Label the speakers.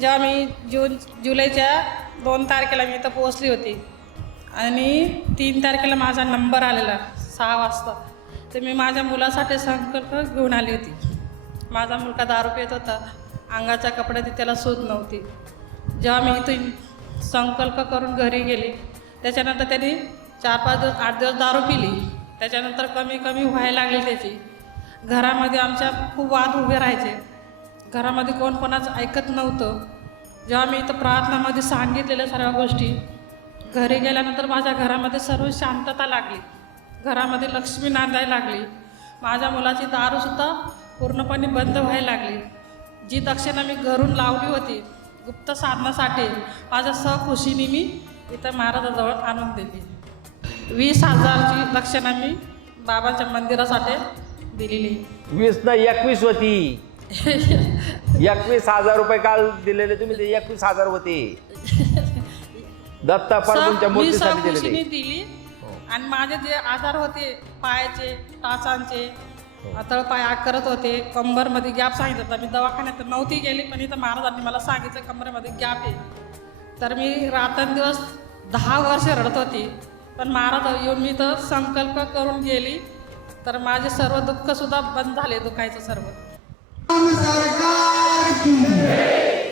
Speaker 1: जेव्हा मी जून जुलैच्या दोन तारखेला मी इथं पोहोचली होती. आणि तीन तारखेला माझा नंबर आलेला सहा वाजता. तर मी माझ्या मुलासाठी संकल्प घेऊन आली होती. माझा मुलगा दारू पित होता. अंगाच्या कपड्यात त्याला सूत नव्हती. जेव्हा मी इथून संकल्प करून घरी गेली त्याच्यानंतर त्यांनी चार पाच दिवस आठ दिवस दारू पिली. त्याच्यानंतर कमी कमी व्हायला लागली त्याची. घरामध्ये आमच्या खूप वाद उभे राहायचे. घरामध्ये कोण कोणाचं ऐकत नव्हतं. जेव्हा मी इथं प्रार्थनामध्ये सांगितलेल्या सर्व गोष्टी घरी गेल्यानंतर माझ्या घरामध्ये सर्व शांतता लागली. घरामध्ये लक्ष्मी नांदायला लागली. माझ्या मुलाची दारूसुद्धा पूर्णपणे बंद व्हायला लागली. जी दक्षिणा मी घरून लावली होती गुप्त साधनासाठी माझ्या सहखुशीने मी इथं महाराजाजवळ आणून दिली. वीस हजारची दक्षिणा मी बाबाच्या मंदिरासाठी दिलेली.
Speaker 2: वीस ना एकवीस होती. एकवीस हजार रुपये काल दिलेले तुम्ही ते एकवीस हजार होते. दत्ता पर तुमच्या
Speaker 1: मी
Speaker 2: मूर्तीसाठी
Speaker 1: सहखुशीने
Speaker 2: दिलेले.
Speaker 1: दिली. आणि माझे जे आजार होते पायाचे टाचांचे तळपाय आग करत होते कंबरमध्ये गॅप सांगितलं. होतं मी दवाखान्यात नव्हती गेली पण इथं महाराजांनी मला सांगितलं कंबरमध्ये गॅप आहे. तर मी रात्रंदिवस दहा वर्ष रडत होती. पण महाराज येऊन मी तर संकल्प करून गेली. तर माझे सर्व दुःखसुद्धा बंद झाले दुखायचं सर्व.